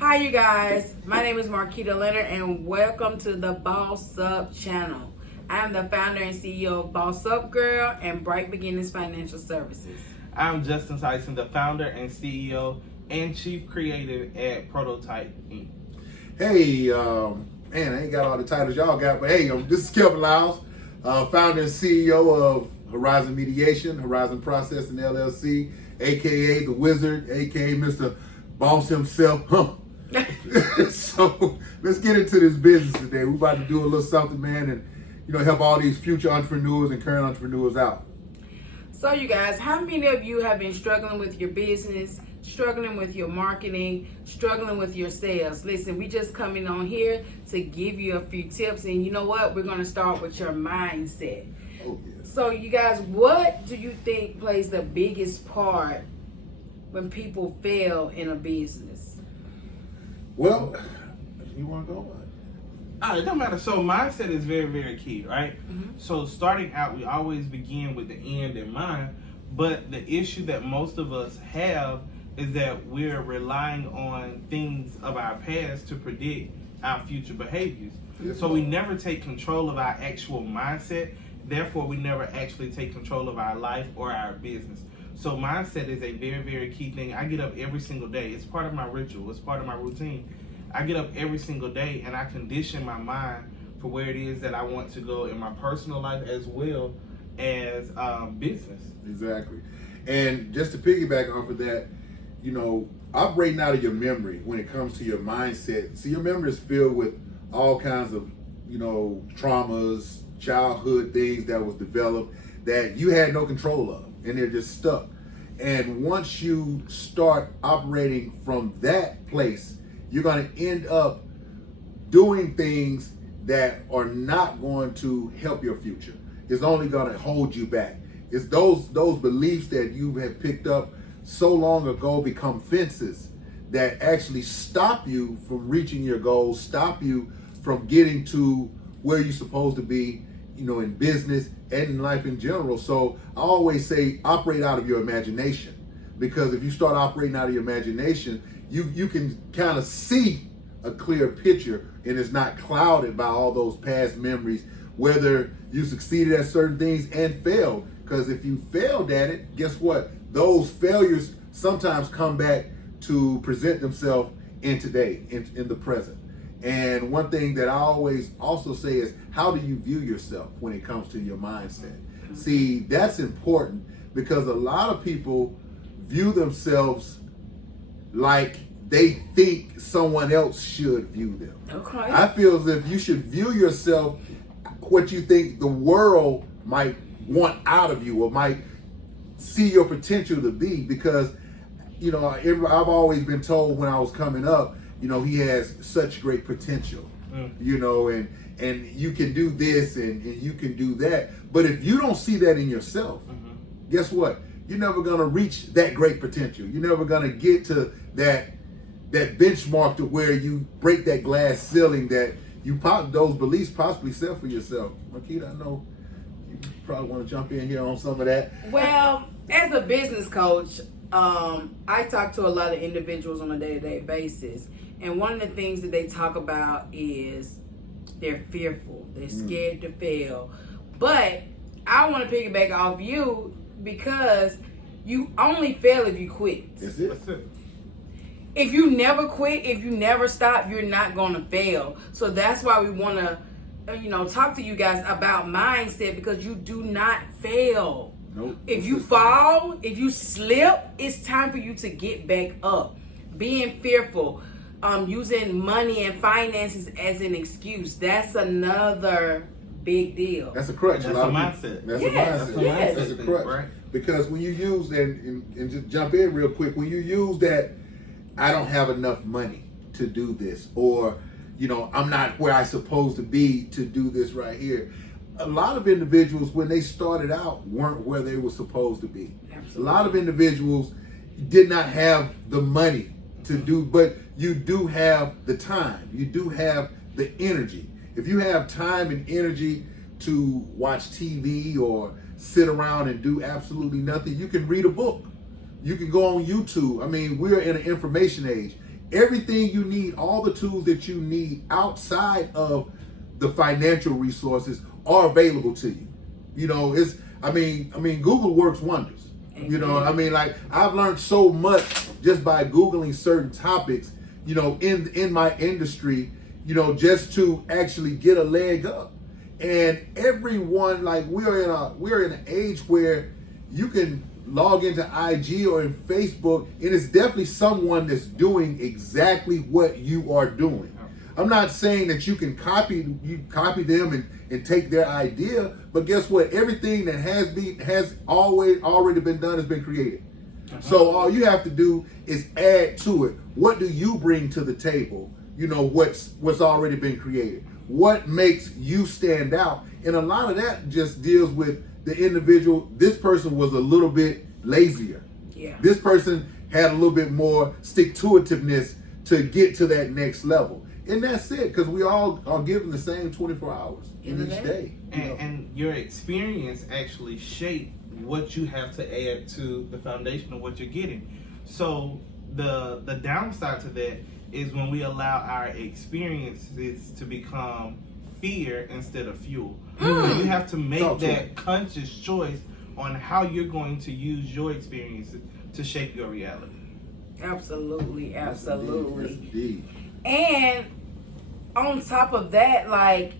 Hi, you guys. My name is Marquita Leonard, and welcome to the Boss Up channel. I am the founder and CEO of Boss Up Girl and Bright Beginnings Financial Services. I'm Justin Tyson, the founder and CEO and Chief Creative at Prototype Inc. Hey, man, I ain't got all the titles y'all got, but hey, this is Kevin Lyles, founder and CEO of Horizon Mediation, Horizon Processing LLC, aka the Wizard, aka Mr. Boss himself. So let's get into this business today. We're about to do a little something, man, and help all these future entrepreneurs and current entrepreneurs out. So, you guys, how many of you have been struggling with your business, struggling with your marketing, struggling with your sales? Listen, we just coming on here to give you a few tips, and you know what? We're going to start with your mindset. Oh, yeah. So, you guys, what do you think plays the biggest part when people fail in a business? Well, you want to go? It don't matter. So mindset is very, very key, right? Mm-hmm. So starting out, we always begin with the end in mind. But the issue that most of us have is that we're relying on things of our past to predict our future behaviors. Yes, so we never take control of our actual mindset. Therefore, we never actually take control of our life or our business. So mindset is a very, very key thing. I get up every single day. It's part of my ritual. It's part of my routine. I get up every single day and I condition my mind for where it is that I want to go in my personal life as well as business. Exactly. And just to piggyback off of that, operating out of your memory when it comes to your mindset. See, your memory is filled with all kinds of, traumas, childhood things that was developed that you had no control of, and they're just stuck. And once you start operating from that place, you're going to end up doing things that are not going to help your future. It's only going to hold you back. It's those beliefs that you have picked up so long ago become fences that actually stop you from reaching your goals, stop you from getting to where you're supposed to be, in business and in life in general. So I always say operate out of your imagination, because if you start operating out of your imagination, you can kind of see a clear picture, and it's not clouded by all those past memories, whether you succeeded at certain things and failed. Because if you failed at it, guess what? Those failures sometimes come back to present themselves in today, in the present. And one thing that I always also say is, how do you view yourself when it comes to your mindset? See, that's important, because a lot of people view themselves like they think someone else should view them. Okay. I feel as if you should view yourself what you think the world might want out of you or might see your potential to be, because I've always been told when I was coming up, he has such great potential, and you can do this and you can do that. But if you don't see that in yourself, guess what? You're never going to reach that great potential. You're never going to get to that benchmark to where you break that glass ceiling that those beliefs possibly set for yourself. Marquita, I know you probably want to jump in here on some of that. Well, as a business coach, I talk to a lot of individuals on a day-to-day basis. And one of the things that they talk about is they're fearful. They're scared to fail. But I want to piggyback off you, because you only fail if you quit. That's it. If you never quit, if you never stop, you're not going to fail. So that's why we want to, talk to you guys about mindset, because you do not fail. Nope. If you fall, if you slip, it's time for you to get back up. Being fearful, using money and finances as an excuse, that's another big deal. That's a crutch. That's a mindset. That's Yes, a mindset. yes. That's a crutch. Right? Because when you use, and just jump in real quick, when you use that, I don't have enough money to do this, or, I'm not where I'm supposed to be to do this right here. A lot of individuals, when they started out, weren't where they were supposed to be. Absolutely. A lot of individuals did not have the money to do, but you do have the time. You do have the energy. If you have time and energy to watch TV or sit around and do absolutely nothing, you can read a book. You can go on YouTube. I mean, we're in an information age. everything you need, all the tools that you need outside of the financial resources are available to you. You know, I mean, Google works wonders. You know, I mean, like, I've learned so much just by Googling certain topics, you know, in my industry, you know, just to actually get a leg up. And everyone, like, we're in an age where you can log into IG or in Facebook, and it's definitely someone that's doing exactly what you are doing. I'm not saying that you can copy them and take their idea, but guess what? Everything that has already been done has been created. So all you have to do is add to it. What do you bring to the table? You know, what's already been created. What makes you stand out? And a lot of that just deals with the individual. This person was a little bit lazier. Yeah. This person had a little bit more stick-to-itiveness to get to that next level. And that's it, because we all are given the same 24 hours in each day. And your experience actually shape what you have to add to the foundation of what you're getting. So the downside to that is when we allow our experiences to become fear instead of fuel. So you have to make that conscious choice on how you're going to use your experiences to shape your reality. Absolutely. Yes, indeed. And on top of that, like,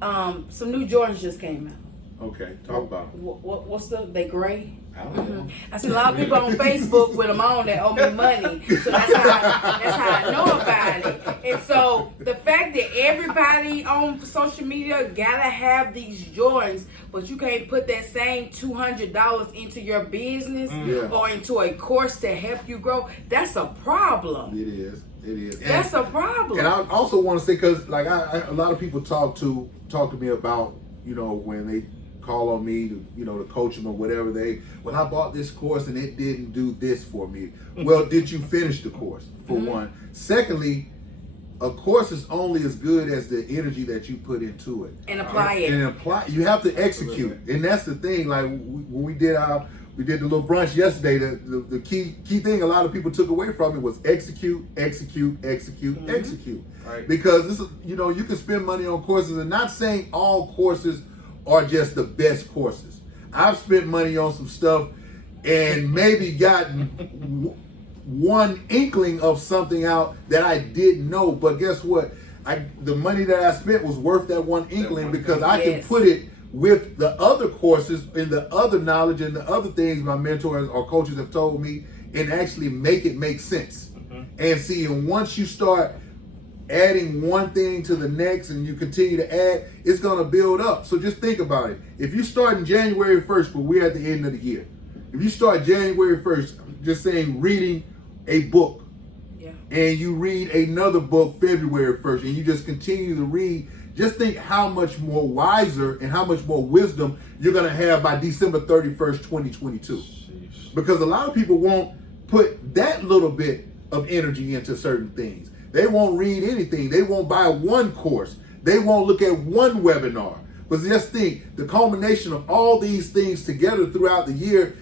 some new Jordans just came out. Okay, talk about them. What's they gray? I don't know. I see a lot of people on Facebook with them on that owe me money, so that's how I know about it. And so the fact that everybody on social media gotta have these Jordans, but you can't put that same $200 into your business or into a course to help you grow, that's a problem. It is. That's a problem. And I also want to say, because like a lot of people talk to me about, you know, when they call on me to, you know, to coach them or whatever, I bought this course and it didn't do this for me. Well, did you finish the course, for one? Secondly, a course is only as good as the energy that you put into it. And apply it. And you have to execute. And that's the thing. Like, when we did the little brunch yesterday, the key thing a lot of people took away from it was execute. Right. Because this is, you know, you can spend money on courses, and not saying all courses are just the best courses. I've spent money on some stuff and maybe gotten one inkling of something out that I didn't know. But guess what? The money that I spent was worth that one inkling, because I can put it with the other courses and the other knowledge and the other things my mentors or coaches have told me, and actually make it make sense. And see, and once you start adding one thing to the next and you continue to add, it's going to build up. So just think about it. If you start in January 1st, but we're at the end of the year, if you start January 1st, just saying reading a book, and you read another book February 1st, and you just continue to read, just think how much more wiser and how much more wisdom you're going to have by December 31st, 2022. Because a lot of people won't put that little bit of energy into certain things. They won't read anything. They won't buy one course. They won't look at one webinar. But just think, the culmination of all these things together throughout the year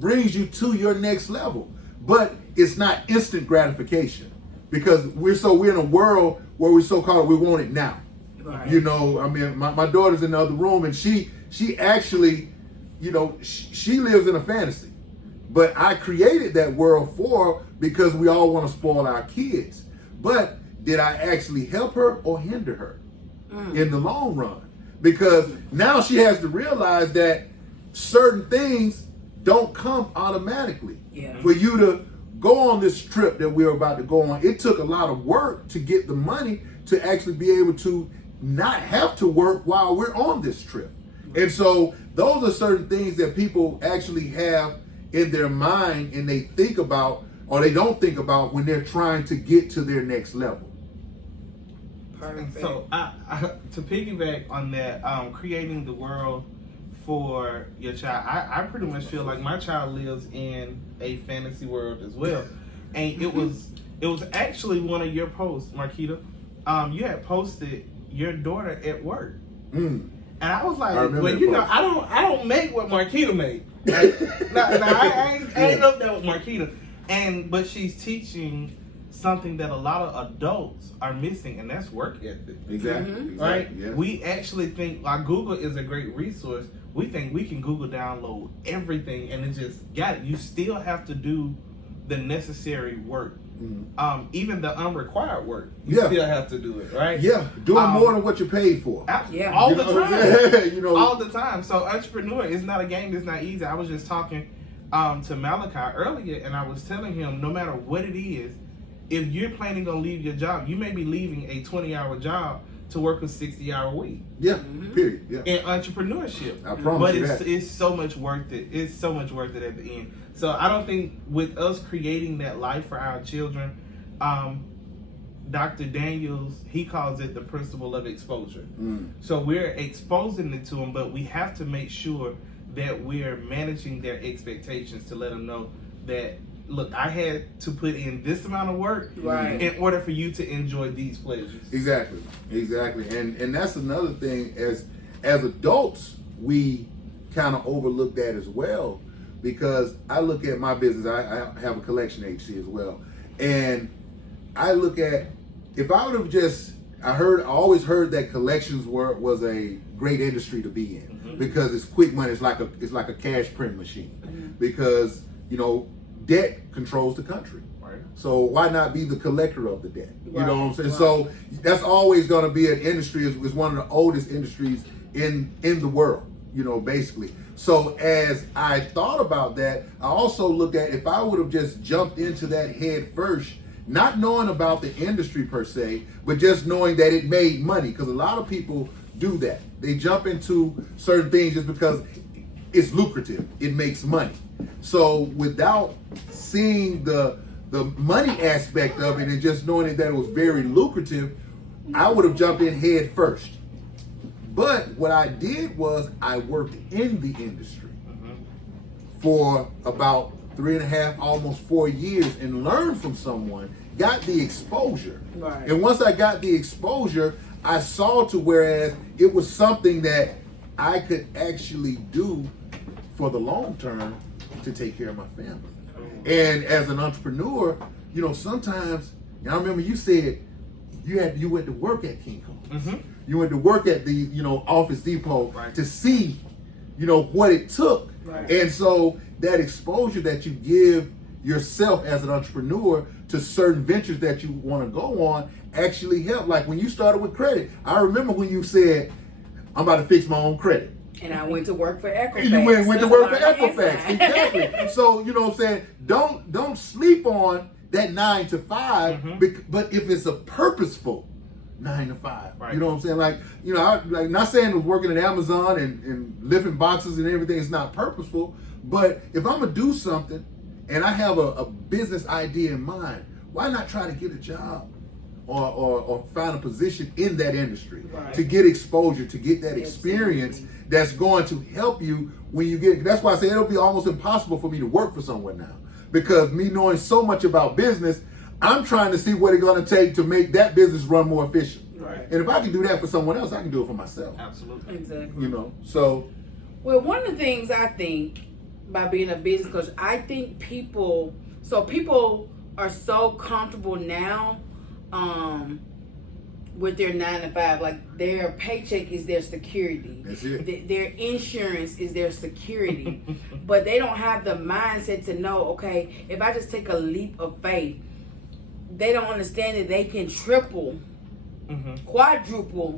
brings you to your next level. But it's not instant gratification, because we're in a world where we want it now. Right. You know, I mean, my daughter's in the other room, and she actually, you know, she lives in a fantasy. But I created that world for her because we all want to spoil our kids. But did I actually help her or hinder her in the long run? Because now she has to realize that certain things don't come automatically. For you to go on this trip that we're about to go on, it took a lot of work to get the money to actually be able to not have to work while we're on this trip. And so those are certain things that people actually have in their mind, and they think about, or they don't think about, when they're trying to get to their next level. Perfect. So to piggyback on that, creating the world for your child, I pretty much feel like my child lives in a fantasy world as well. And it was actually one of your posts, Marquita. You had posted your daughter at work. And I was like, well, you know, I don't make what Marquita made. Right? I ain't up there with Marquita. But she's teaching something that a lot of adults are missing, and that's work ethic. Exactly. Right? Yeah. We actually think, like, Google is a great resource. We think we can Google download everything and it just got it. You still have to do the necessary work. Even the unrequired work, you still have to do it, right? Yeah, doing more than what you're paid for. Yeah. All the time. You know, all the time. So entrepreneur is not a game. It's not easy. I was just talking to Malachi earlier, and I was telling him, no matter what it is, if you're planning on leaving your job, you may be leaving a 20-hour job to work a 60-hour week. Yeah. Period. Yeah. In entrepreneurship, I promise but you that. it's so much worth it. It's so much worth it at the end. So I don't think with us creating that life for our children, Dr. Daniels, he calls it the principle of exposure. So we're exposing it to them, but we have to make sure that we're managing their expectations to let them know that, look, I had to put in this amount of work in order for you to enjoy these pleasures. Exactly. And that's another thing. As adults, we kind of overlook that as well, because I look at my business. I have a collection agency as well, and I look at, if I would have just, I always heard that collections was a great industry to be in, because it's quick money. It's like a cash print machine, because debt controls the country. Right. So why not be the collector of the debt? You know what I'm saying? Right. So that's always going to be an industry. It's one of the oldest industries in the world, basically. So as I thought about that, I also looked at, if I would have just jumped into that head first, not knowing about the industry per se, but just knowing that it made money, because a lot of people do that. They jump into certain things just because it's lucrative. It makes money. So without seeing the money aspect of it and just knowing that it was very lucrative, I would have jumped in head first. But what I did was I worked in the industry for about 3.5, almost 4 years, and learned from someone, got the exposure. Right. And once I got the exposure, I saw to whereas it was something that I could actually do for the long term to take care of my family. And as an entrepreneur, sometimes, and I remember you said you went to work at King Kong. You went to work at the Office Depot to see what it took. Right. And so that exposure that you give yourself as an entrepreneur to certain ventures that you want to go on actually help. Like when you started with credit, I remember when you said, I'm about to fix my own credit. And I went to work for Equifax. You went to work for Equifax. Exactly. So, you know what I'm saying? Don't sleep on that 9 to 5, but if it's a purposeful 9 to 5, right. You know what I'm saying? Like, I not saying it was working at Amazon and lifting boxes and everything is not purposeful, but if I'm gonna do something and I have a business idea in mind, why not try to get a job or find a position in that industry to get exposure, to get that experience that's going to help you when you get. That's why I say it'll be almost impossible for me to work for someone now, because me knowing so much about business, I'm trying to see what it's going to take to make that business run more efficient. Right. And if I can do that for someone else, I can do it for myself. Absolutely. Exactly. So. Well, one of the things I think by being a business coach, I think people are so comfortable now with their 9 to 5, like their paycheck is their security. That's it. Their insurance is their security. But they don't have the mindset to know, okay, if I just take a leap of faith, they don't understand that they can triple, quadruple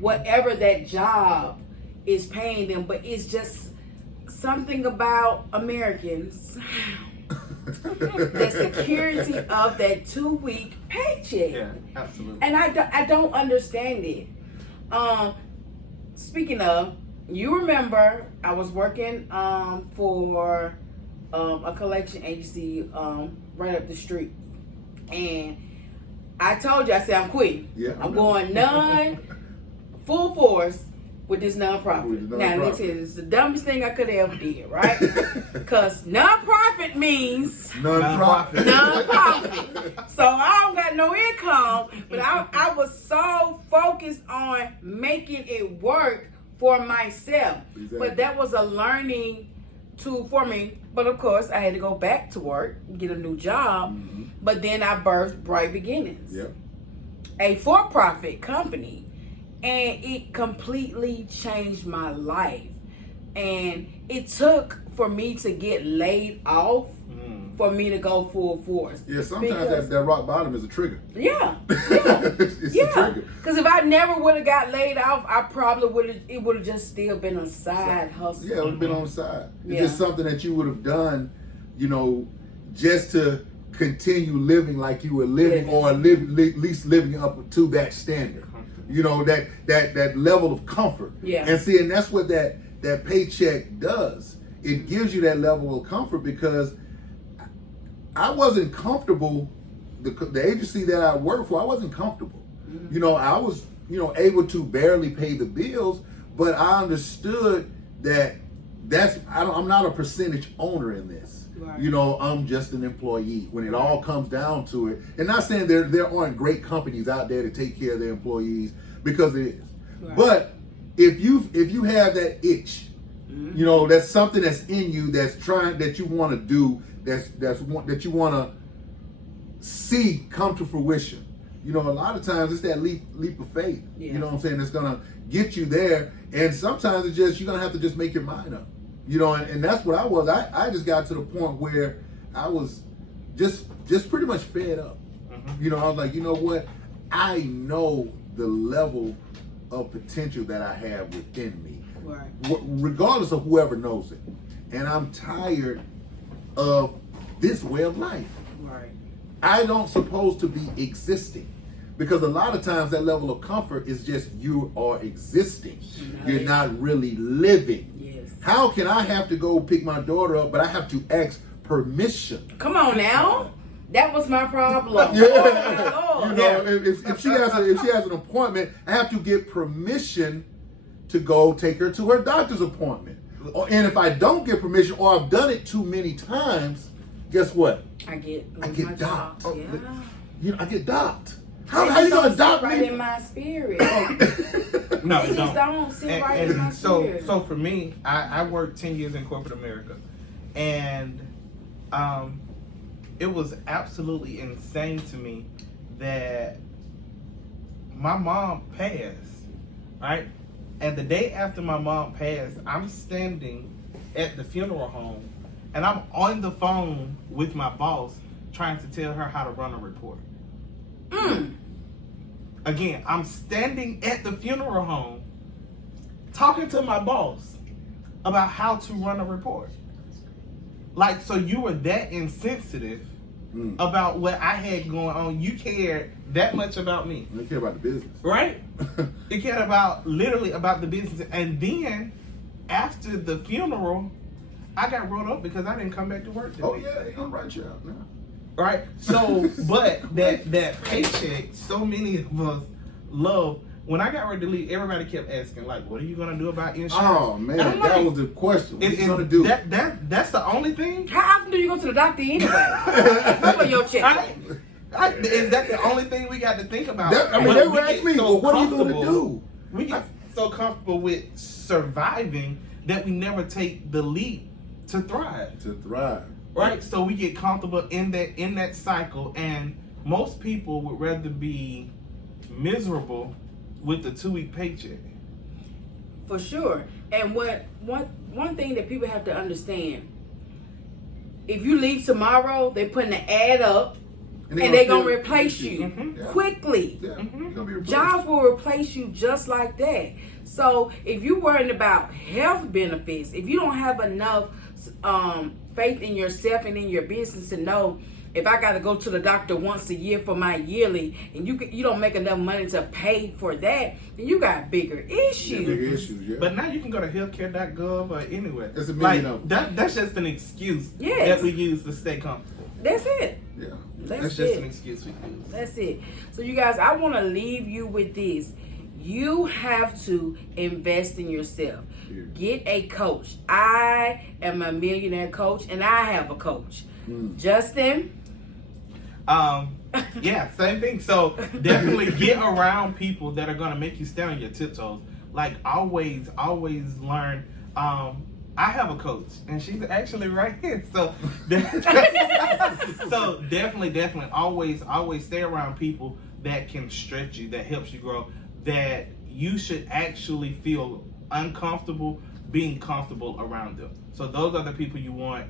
whatever that job is paying them. But it's just something about Americans. The security of that 2-week paycheck. Yeah, absolutely. And I don't understand it. Speaking of, you remember I was working for a collection agency right up the street, and I told you, I said I'm quitting. Yeah, I'm going full force with this nonprofit. Now, listen, it's the dumbest thing I could have ever did, right? Because nonprofit means nonprofit. So I don't got no income, but I was so focused on making it work for myself. Exactly. But that was a learning for me. But of course, I had to go back to work, get a new job. But then I birthed Bright Beginnings, a for-profit company, and it completely changed my life. And it took for me to get laid off for me to go full force. Yeah, sometimes that rock bottom is a trigger. Yeah. It's a trigger. Because if I never would have got laid off, I probably it would have just still been a side hustle. Yeah, it would have been on the side. It's Yeah. just something that you would have done, just to continue living like you were living, or at least living up to that standard. That level of comfort. Yeah. And see, and that's what that paycheck does. It gives you that level of comfort, because I wasn't comfortable. The agency that I worked for, I wasn't comfortable. I was, able to barely pay the bills, but I understood that I'm not a percentage owner in this. Right. I'm just an employee when it all comes down to it. And not saying there aren't great companies out there to take care of their employees, because it is. Right. But if you have that itch, that's something that's in you that you want to do, that you want to see come to fruition. A lot of times it's that leap of faith. Yeah. You know what I'm saying? It's gonna get you there, and sometimes it's just you're gonna have to just make your mind up. And that's what I was. I just got to the point where I was just pretty much fed up. I was like, you know what? I know the level of potential that I have within me, Right. regardless of whoever knows it. And I'm tired of this way of life. Right. I don't supposed to be existing, because a lot of times that level of comfort is just you are existing. You're not really living. Yes. How can I have to go pick my daughter up, but I have to ask permission? Come on now. That was my problem. Yeah. Oh, my Lord. If she has an appointment, I have to get permission to go take her to her doctor's appointment. And if I don't get permission, or I've done it too many times, guess what? I get docked. Yeah. I get docked. How you gonna dock right me? in my spirit. No, They just don't sit right in my spirit. So for me, I worked 10 years in corporate America, and it was absolutely insane to me that my mom passed, right? And the day after my mom passed, I'm standing at the funeral home, and I'm on the phone with my boss trying to tell her how to run a report. Again, I'm standing at the funeral home talking to my boss about how to run a report. Like, so you were that insensitive about what I had going on. You cared that much about me. You care about the business. Right? You cared literally about the business. And then, after the funeral, I got wrote up because I didn't come back to work today. Oh yeah, they're gonna write you out now. Right? So, but that paycheck, so many of us love. When I got ready to leave, everybody kept asking, like, what are you going to do about insurance? Oh, man, that like, was the question. What are you going to do? That's the only thing? How often do you go to the doctor anyway? What your check? Is that the only thing we got to think about? They were asking me, well, what are you going to do? We get so comfortable with surviving that we never take the leap to thrive. Right? So we get comfortable in that cycle, and most people would rather be miserable with the 2-week paycheck. For sure. And one thing that people have to understand, if you leave tomorrow, they're putting the ad up and they're going to replace you quickly. Yeah. Jobs will replace you just like that. So if you're worrying about health benefits, if you don't have enough faith in yourself and in your business to know, if I got to go to the doctor once a year for my yearly, and you don't make enough money to pay for that, then you got bigger issues. But now you can go to healthcare.gov or anywhere. That's a million of them. That's just an excuse that we use to stay comfortable. That's it. Yeah. That's just an excuse we use. That's it. So you guys, I want to leave you with this. You have to invest in yourself. Get a coach. I am a millionaire coach, and I have a coach. Justin? Yeah, same thing. So definitely get around people that are going to make you stay on your tiptoes. Like always learn. I have a coach, and she's actually right here. So, so definitely, always stay around people that can stretch you, that helps you grow, that you should actually feel uncomfortable being comfortable around them. So those are the people you want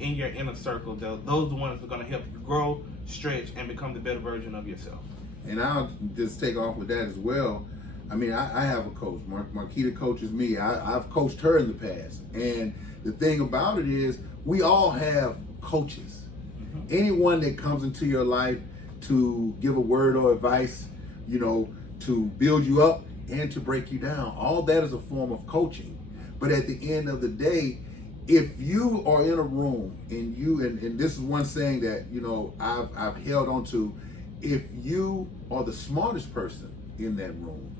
in your inner circle. Those are the ones that are going to help you grow, stretch, and become the better version of yourself. And I'll just take off with that as well. I mean, I have a coach. Marquita coaches me. I've coached her in the past. And the thing about it is, we all have coaches. Mm-hmm. Anyone that comes into your life to give a word or advice, you know, to build you up and to break you down, all that is a form of coaching. But at the end of the day, if you are in a room and and this is one saying that, you know, I've held on to, if you are the smartest person in that room,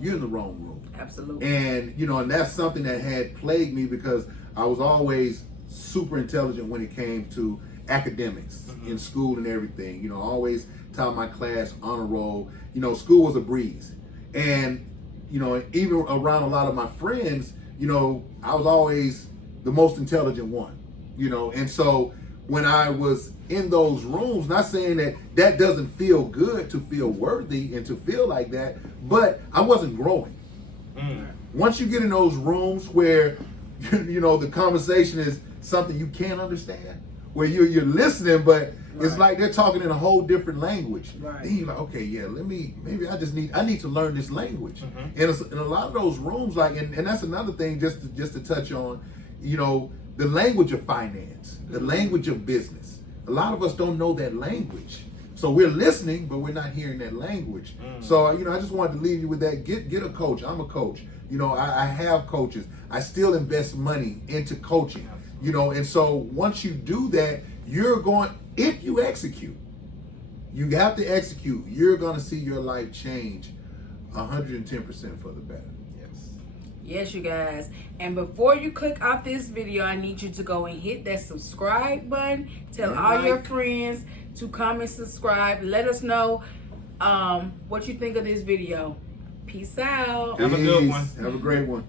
you're in the wrong room. Absolutely. And, you know, and that's something that had plagued me because I was always super intelligent when it came to academics in school and everything. You know, always taught my class honor roll. You know, school was a breeze. And, you know, even around a lot of my friends, you know, I was always the most intelligent one, you know. And so when I was in those rooms, not saying that doesn't feel good to feel worthy and to feel like that, but I wasn't growing. Once you get in those rooms where, you know, the conversation is something you can't understand, where you're listening, but it's like they're talking in a whole different language. Right. Then you're like, okay, yeah, I need to learn this language. And in a lot of those rooms, like, and that's another thing just to touch on, you know, the language of finance, the language of business. A lot of us don't know that language. So we're listening, but we're not hearing that language. So, you know, I just wanted to leave you with that. Get a coach. I'm a coach. You know, I have coaches. I still invest money into coaching, you know, and so once you do that, if you execute, you have to execute, you're going to see your life change 110% for the better. Yes, you guys. And before you click off this video, I need you to go and hit that subscribe button. Tell all your friends to come and subscribe. Let us know what you think of this video. Peace out. Have a good one. Have a great one.